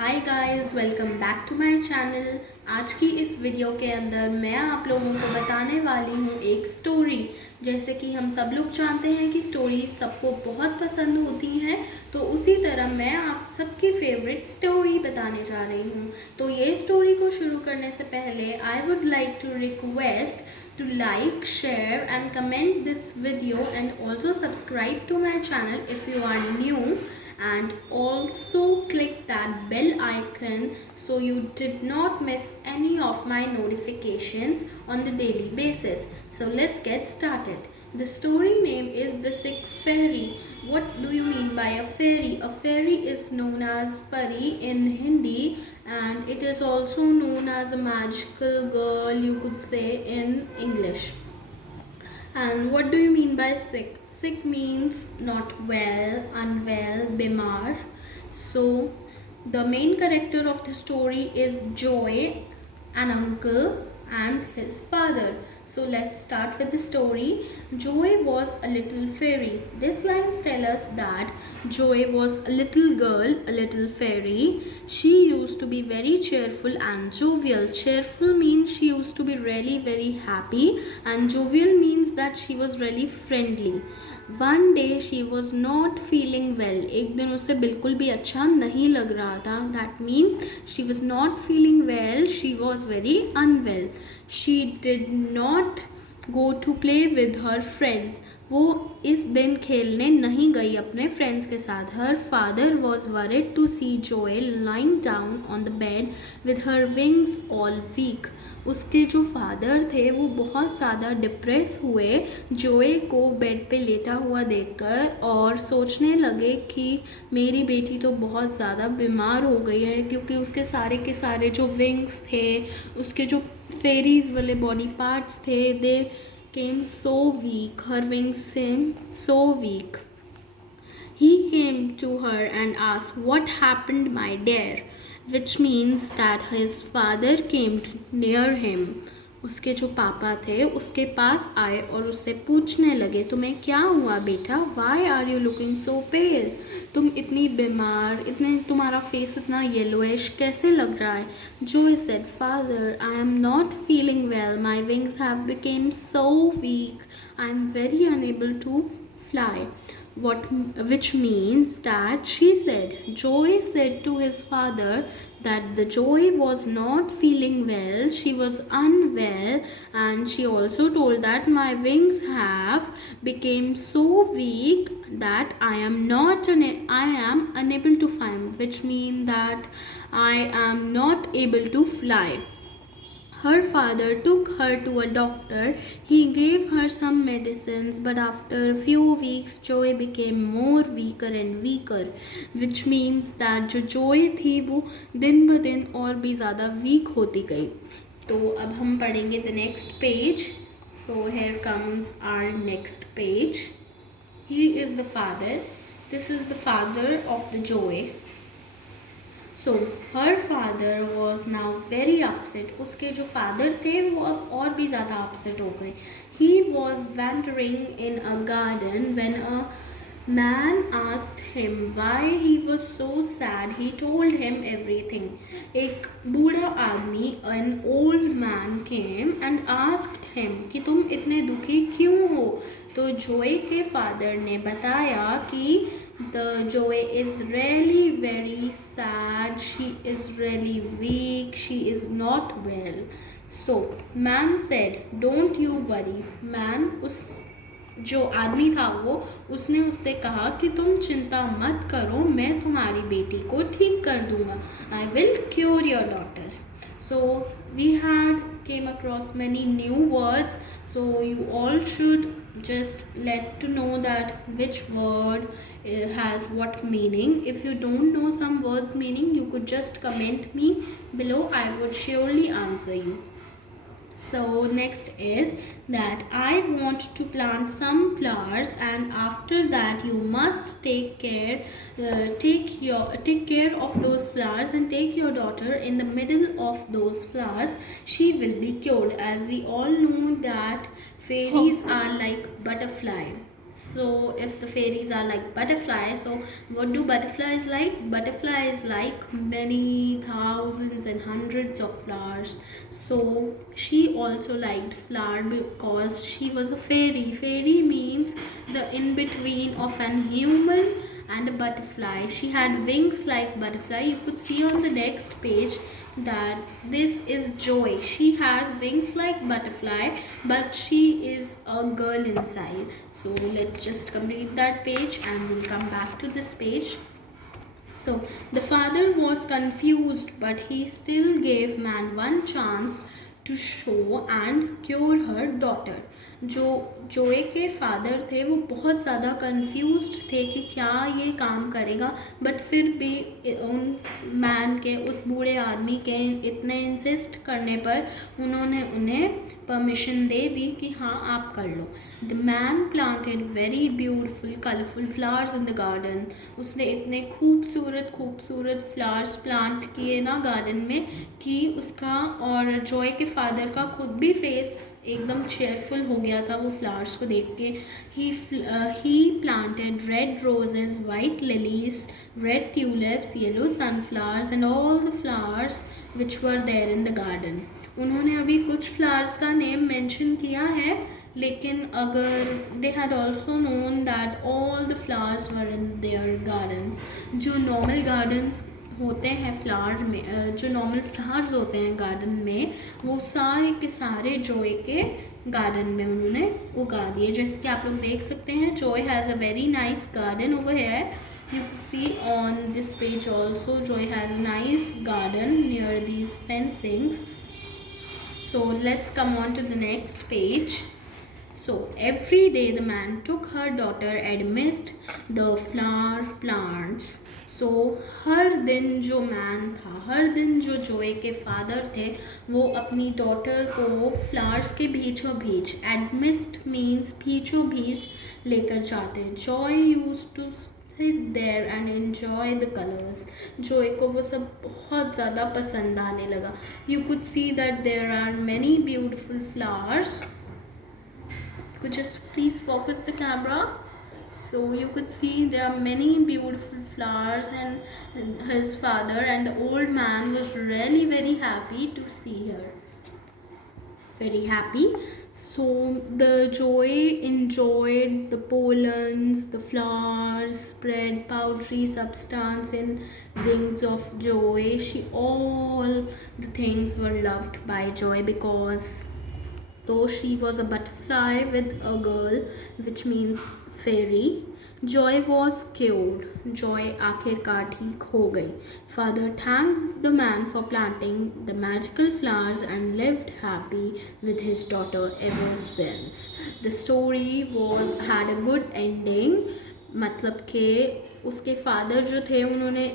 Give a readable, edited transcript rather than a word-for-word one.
Hi guys, welcome back to my channel. आज की इस वीडियो के अंदर मैं आप लोगों को बताने वाली हूँ एक स्टोरी। जैसे कि हम सब लोग जानते हैं कि स्टोरी सबको बहुत पसंद होती हैं, तो उसी तरह मैं आप सबकी फेवरेट स्टोरी बताने जा रही हूँ। तो ये स्टोरी को शुरू करने से पहले I would like to request to like, share and comment this video and also subscribe to my channel if you are new, and also click that bell icon so you did not miss any of my notifications on the daily basis. So let's get started. The story name is The Sick Fairy. What do you mean by a fairy? A fairy is known as Pari in Hindi, and it is also known as a magical girl, you could say, in English. And what do you mean by sick? Sick means not well, unwell, bimar. So the main character of the story is Joy, an uncle, and his father. So let's start with the story. Joy was a little fairy. These lines tell us that Joy was a little girl, a little fairy. She used to be very cheerful and jovial. Cheerful means she used to be really very happy, and jovial means that she was really friendly. One day she was not feeling well. एक दिन उसे बिल्कुल भी अच्छा नहीं लग रहा था. That means she was not feeling well. She was very unwell. She did not go to play with her friends. वो इस दिन खेलने नहीं गई अपने फ्रेंड्स के साथ. Her father was worried to see Joy lying down on the bed with her wings all weak. उसके जो फादर थे वो बहुत ज़्यादा डिप्रेस हुए जोए को बेड पे लेटा हुआ देखकर, और सोचने लगे कि मेरी बेटी तो बहुत ज़्यादा बीमार हो गई है, क्योंकि उसके सारे के सारे जो विंग्स थे, उसके जो फेरीज वाले बॉडी पार्ट्स थे, दे came so weak. Her wings seemed so weak. He came to her and asked, "What happened, my dear?" Which means that his father came near him. उसके जो पापा थे उसके पास आए और उससे पूछने लगे, तुम्हें क्या हुआ बेटा? Why are you looking so pale? तुम इतनी बीमार, इतने तुम्हारा फेस इतना येलोइश कैसे लग रहा है? Joy said, Father, I am not feeling well. My wings have become so weak. I am very unable to fly. Which means that she said, Joy said to his father that the Joy was not feeling well, she was unwell, and she also told that my wings have become so weak that I am unable to fly, which means that I am not able to fly. Her father took her to a doctor. He gave her some medicines, but after a few weeks, Joy became more weaker and weaker, which means that जो Joy थी वो दिन ब दिन और भी ज़्यादा week होती गई. तो अब हम पढ़ेंगे the next page. So here comes our next page. He is the father. This is the father of the Joy. So her father was now very upset. उसके जो father थे वो अब और भी ज़्यादा upset हो गए. He was wandering in a garden when a man asked him why he was so sad. He told him everything. एक बूढ़ा आदमी, an old man came and asked him कि तुम इतने दुखी क्यों हो? तो जोए के फादर ने बताया कि the Joy is really very sad, she is really weak, she is not well. So man said, don't you worry. Man, उस जो आदमी था वो उसने उससे कहा कि तुम चिंता मत करो, मैं तुम्हारी बेटी को ठीक कर दूंगा. I will cure your daughter. So we had came across many new words, so you all should just let to know that which word has what meaning. If you don't know some words meaning, you could just comment me below. I would surely answer you. So next is that I want to plant some flowers, and after that you must take care of those flowers and take your daughter in the middle of those flowers. She will be cured. As we all know that fairies are like butterfly. So if the fairies are like butterflies, so what do butterflies like? Butterflies like many thousands and hundreds of flowers. So she also liked flower because she was a fairy. Fairy means the in between of an human and a butterfly. She had wings like butterfly. You could see on the next page that this is Joy. She had wings like butterfly, but she is a girl inside. So let's just complete that page and we'll come back to this page. So the father was confused, but he still gave man one chance to show and cure her daughter. जो जोए के father थे वो बहुत ज़्यादा confused थे कि क्या ये काम करेगा, बट फिर भी उस मैन के, उस बूढ़े आदमी के इतने इंसिस्ट करने पर उन्होंने उन्हें परमिशन दे दी कि हाँ आप कर लो. The man planted very beautiful colourful flowers in the garden. उसने इतने खूबसूरत खूबसूरत फ्लावर्स प्लांट किए ना गार्डन में कि उसका और जॉय के फादर का खुद भी फेस एकदम चेयरफुल हो गया था वो फ्लावर्स को देख के. He planted red roses, white lilies, red tulips, yellow sunflowers and all the flowers which were there in the garden. उन्होंने अभी कुछ फ्लावर्स का नेम मेंशन किया है, लेकिन अगर they had also known that all the flowers were in their gardens. जो normal gardens होते हैं फ्लावर में, जो नॉर्मल फ्लावर्स होते हैं गार्डन में, वो सारे के सारे जॉय के गार्डन में उन्होंने उगा दिए. जैसे कि आप लोग देख सकते हैं, Joy has a very nice garden over here. You can see on this page also Joy has a nice garden near these fencings. So let's come on to the next page. So every day the man took her daughter amidst the flower plants. So हर दिन जो man था, हर दिन जो जोए के father थे, वो अपनी daughter को फ्लावर्स के बीचों बीच, एडमिस्ट मीन्स बीचों बीच लेकर जाते. Joy use to sit there and enjoy the colors. Joey को वो सब बहुत ज़्यादा पसंद आने लगा. You could see that there are many beautiful flowers. Could just please focus the camera. So you could see there are many beautiful flowers, and his father and the old man was really very happy to see her. Very happy. So the Joy enjoyed the pollens, the flowers, spread powdery substance in wings of Joy. All the things were loved by Joy because though she was a butterfly with a girl, which means fairy, Joy was cured. Joy आखिरकार ठीक हो गई. Father thanked the man for planting the magical flowers and lived happy with his daughter ever since. The story had a good ending. मतलब कि उसके father जो थे उन्होंने